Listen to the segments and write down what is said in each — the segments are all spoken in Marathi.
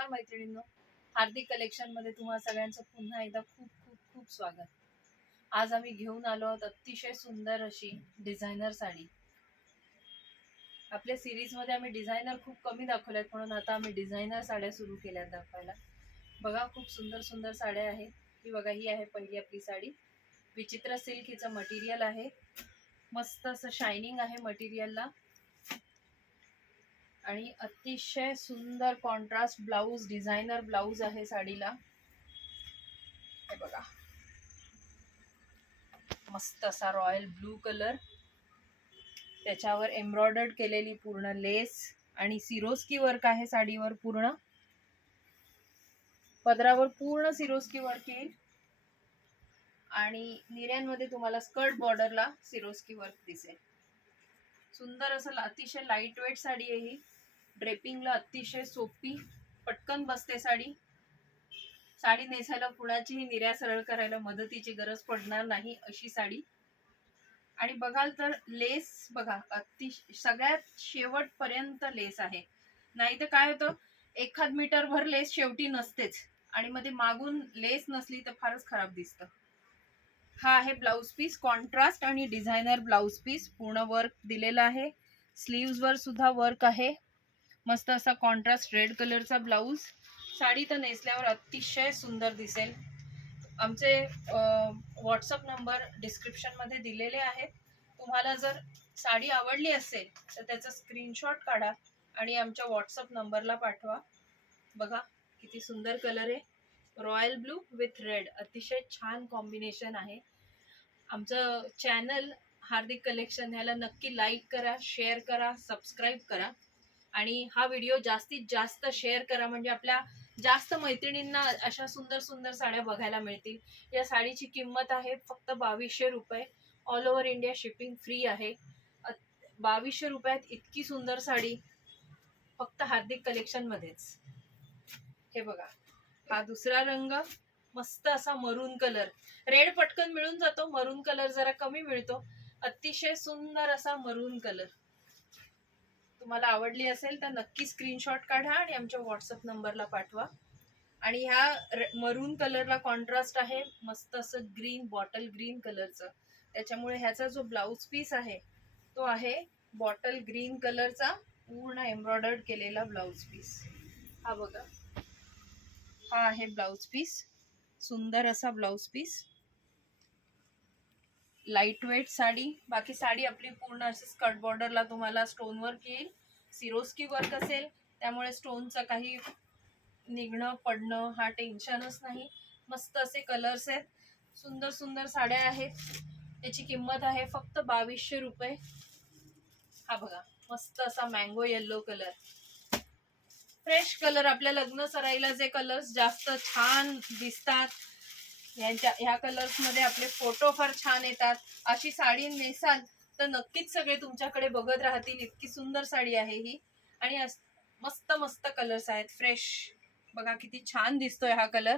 नमस्कार मैत्रिणींनो, हार्दिक कलेक्शन मध्ये तुम्हाला सगळ्यांचं पुन्हा एकदा खूप खूप खूप स्वागत. आज आम्ही घेऊन आलो आहोत अतिशय सुंदर अशी डिझायनर साडी. आपल्या सिरीज मध्ये आम्ही डिझायनर खूप कमी दाखवल्यात, म्हणून आता आम्ही डिझायनर साड्या सुरू केल्यात दाखवायला. बघा, खूप सुंदर सुंदर साड्या आहेत. ही बघा, ही आहे पहिली आपली साडी. विचित्र सिल्क हिचं मटेरियल आहे. मस्त असं शायनिंग आहे मटेरियलला आणि अतिशय सुंदर कॉन्ट्रास्ट ब्लाउज, डिझायनर ब्लाउज आहे साडीला. हे बघा, मस्त असा रॉयल ब्लू कलर, त्याच्यावर एम्ब्रॉयडर्ड केलेली पूर्ण लेस आणि सिरोस्की वर्क आहे साडीवर. पूर्ण पदरावर पूर्ण सिरोस्की वर्क येईल आणि निर्यांमध्ये तुम्हाला स्कर्ट बॉर्डरला सिरोस्की वर्क दिसेल. सुंदर असं अतिशय लाईट वेट साडी आहे ही. ड्रेपिंगला अतिशय सोपी, पटकन बसते साडी. साडी नेसायला कुणाचीही निर्या सरळ करायला मदतीची गरज पडणार नाही अशी साडी. आणि बघाल तर लेस बघा, सगळ्यात शेवटपर्यंत लेस आहे. नाही तर काय होतं, 1 मीटर भर लेस शेवटी नसतेच आणि मध्ये मागून लेस नसली तर फारच खराब दिसतं. हा आहे ब्लाउज पीस, कॉन्ट्रास्ट आणि डिझायनर ब्लाउज पीस. पूर्ण वर्क दिलेला आहे. स्लीव्स वर सुद्धा वर्क आहे. मस्त असा कॉन्ट्रास्ट रेड कलरचा ब्लाउज. साडी तर नेसल्यावर अतिशय सुंदर दिसेल. आमचे व्हॉट्सअप नंबर डिस्क्रिप्शन मध्ये दिलेले आहेत. तुम्हाला जर साडी आवडली असेल तर त्याचा स्क्रीनशॉट काढा आणि आमच्या व्हॉट्सअप नंबरला पाठवा. बघा किती सुंदर कलर आहे, रॉयल ब्लू विथ रेड, अतिशय छान कॉम्बिनेशन आहे. आमचं चॅनल हार्दिक कलेक्शन ह्याला नक्की लाईक करा, शेअर करा, सबस्क्राईब करा आणि हा व्हिडिओ जास्तीत जास्त शेअर करा, म्हणजे आपल्या जास्त मैत्रिणींना अशा सुंदर सुंदर साड्या बघायला मिळतील. या साडीची किंमत आहे फक्त 2200 रुपये. All over India shipping free आहे. 2200 रुपयात इतकी सुंदर साडी फक्त हार्दिक कलेक्शन मध्येच. हे बघा, हा दुसरा रंग, मस्त असा मरून कलर. रेड पटकन मिळून जातो, मरून कलर जरा कमी मिळतो. अतिशय सुंदर असा मरून कलर. तुम्हाला आवडली असेल तर नक्की स्क्रीनशॉट काढा आणि आमच्या व्हॉट्सअप नंबरला पाठवा. आणि ह्या मरून कलरला कॉन्ट्रास्ट आहे मस्त असं ग्रीन, बॉटल ग्रीन कलरचं. त्याच्यामुळे ह्याचा जो ब्लाउज पीस आहे तो आहे बॉटल ग्रीन कलरचा, पूर्ण एम्ब्रॉयडर्ड केलेला ब्लाउज पीस. हा बघा, हा आहे ब्लाउज पीस. सुंदर असा blouse piece, light weight sari. बाकी साडी आपली पूर्ण अशी स्कर्ट बॉर्डरला तुम्हाला स्टोन वर्क येईल, सिरोस्की वर्क असेल, त्यामुळे स्टोनचं काही निघणं पडणं हा टेन्शनच नाही. मस्त असे कलर्स आहेत, सुंदर सुंदर साड्या आहेत. त्याची किंमत आहे फक्त 2200 रुपये. हा बघा, मस्त असा mango yellow colour, fresh colour. आपल्या लग्न सराईला जे कलर्स जास्त छान दिसतात, ह्या कलर्स मध्ये आपले फोटो फार छान येतात. अशी साडी नेसाल तर नक्कीच सगळे तुमच्याकडे बघत राहतील. इतकी सुंदर साडी आहे ही आणि मस्त मस्त कलर्स आहेत, फ्रेश. बघा किती छान दिसतोय हा कलर.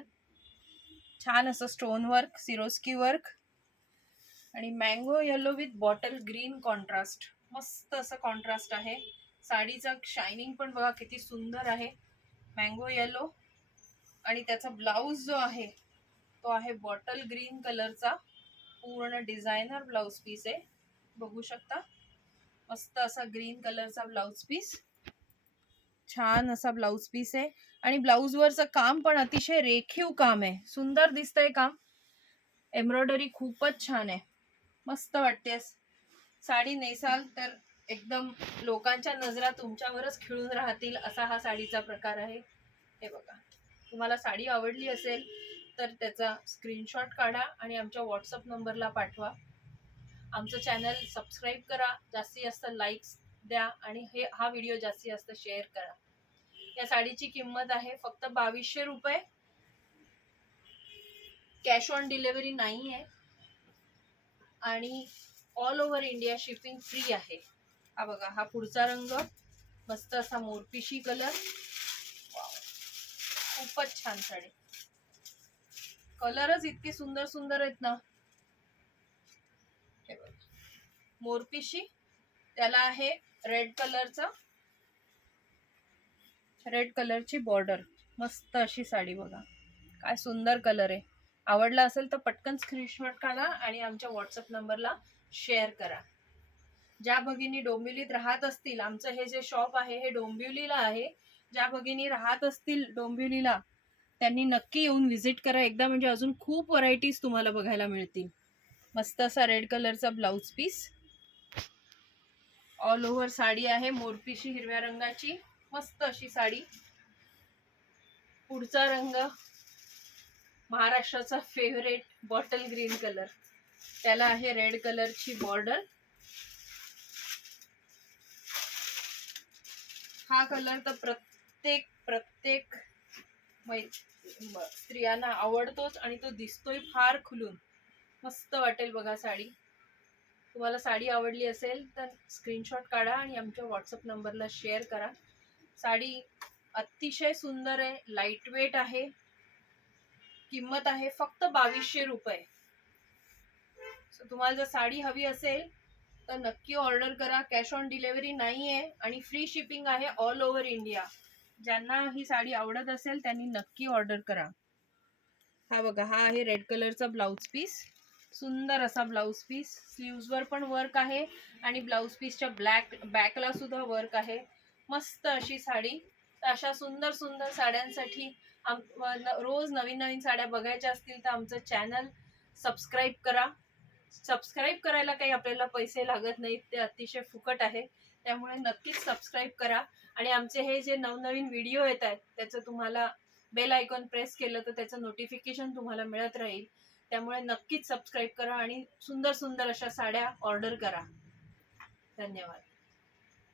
छान असं स्टोन वर्क, सिरोस्की वर्क आणि mango yellow with bottle green contrast. मस्त असं कॉन्ट्रास्ट आहे. साडीचा शायनिंग पण बघा किती सुंदर आहे, मँगो येलो. आणि त्याचा ब्लाउज जो आहे तो आहे बॉटल ग्रीन कलरचा, पूर्ण डिझायनर ब्लाउज पीस आहे. बघू शकता, मस्त असा ग्रीन कलरचा ब्लाउज पीस, छान असा ब्लाउज पीस आहे. आणि ब्लाउज वरचं काम पण अतिशय रेखीव काम आहे, सुंदर दिसतंय काम. एम्ब्रॉयडरी खूपच छान आहे, मस्त वाटते. साडी नेसाल तर एकदम लोकांच्या नजरा तुमच्यावरच खिळून राहतील असा हा साडीचा प्रकार आहे. हे बघा, तुम्हाला साडी आवडली असेल तर त्याचा स्क्रीनशॉट काढा आणि आमच्या व्हॉट्सअप नंबरला पाठवा. आमचं चॅनल सबस्क्राईब करा, जास्तीत जास्त लाईक्स द्या आणि हा व्हिडिओ जास्तीत जास्त शेअर करा. या साडीची किंमत आहे फक्त 2200 रुपये. कॅश ऑन डिलिव्हरी नाही आहे आणि all over India shipping free आहे. हा बघा, हा पुढचा रंग, मस्त असा मोरपिशी कलर. खूपच छान साडी, कलरच इतके सुंदर सुंदर आहेत ना. हे बघा, मोरपिशी, त्याला आहे रेड कलरचा, रेड कलरची बॉर्डर. मस्त अशी साडी बघा, काय सुंदर कलर आहे. आवडला असेल तर पटकन स्क्रीनशॉट काढा आणि आमच्या व्हॉट्सअप नंबरला शेअर करा. ज्या भगिनी डोंबिवलीत राहत असतील, आमचं हे जे शॉप आहे हे डोंबिवलीला आहे. ज्या भगिनी राहत असतील डोंबिवलीला त्यांनी नक्की येऊन व्हिजिट करा एकदा, म्हणजे अजून खूप व्हरायटीज तुम्हाला बघायला मिळतील. मस्त असा रेड कलरचा blouse piece, all over sari आहे मोरपीशी हिरव्या रंगाची. मस्त अशी साडी. पुढचा रंग महाराष्ट्राचा फेवरेट बॉटल ग्रीन कलर, त्याला आहे रेड कलरची बॉर्डर. हा कलर तर प्रत्येक स्त्रियांना आवडतोच आणि तो दिसतोय फार खुलून. मस्त वाटेल बघा साडी. तुम्हाला साडी आवडली असेल तर स्क्रीनशॉट काढा आणि आमच्या व्हॉट्सअप नंबरला शेअर करा. साडी अतिशय सुंदर आहे, लाईट वेट आहे. किंमत आहे फक्त 2200 रुपये. तुम्हाला जर साडी हवी असेल तर नक्की ऑर्डर करा. कॅश ऑन डिलिव्हरी नाही आहे आणि फ्री शिपिंग आहे ऑल ओव्हर इंडिया. ज्यांना ही साडी आवडत असेल त्यांनी नक्की ऑर्डर करा. हा बघा, हा आहे रेड कलरचा ब्लाउज पीस. सुंदर असा ब्लाउज पीस. स्लीव्सवर पण वर्क आहे आणि ब्लाउज पीसच्या बॅकला सुद्धा वर्क आहे. मस्त अशी साडी. तर अशा सुंदर सुंदर साड्यांसाठी रोज नवीन नवीन साड्या बघायच्या असतील तर आमचं चॅनल सबस्क्राईब करा. सबस्क्राईब करायला काही आपल्याला पैसे लागत नाहीत, ते अतिशय फुकट आहे. त्यामुळे नक्कीच सबस्क्राईब करा आणि आमचे हे जे नवनवीन व्हिडिओ येत आहेत त्याचं तुम्हाला बेल आयकॉन प्रेस केलं तर त्याचं नोटिफिकेशन तुम्हाला मिळत राहील. त्यामुळे नक्कीच सबस्क्राईब करा आणि सुंदर सुंदर अशा साड्या ऑर्डर करा. धन्यवाद.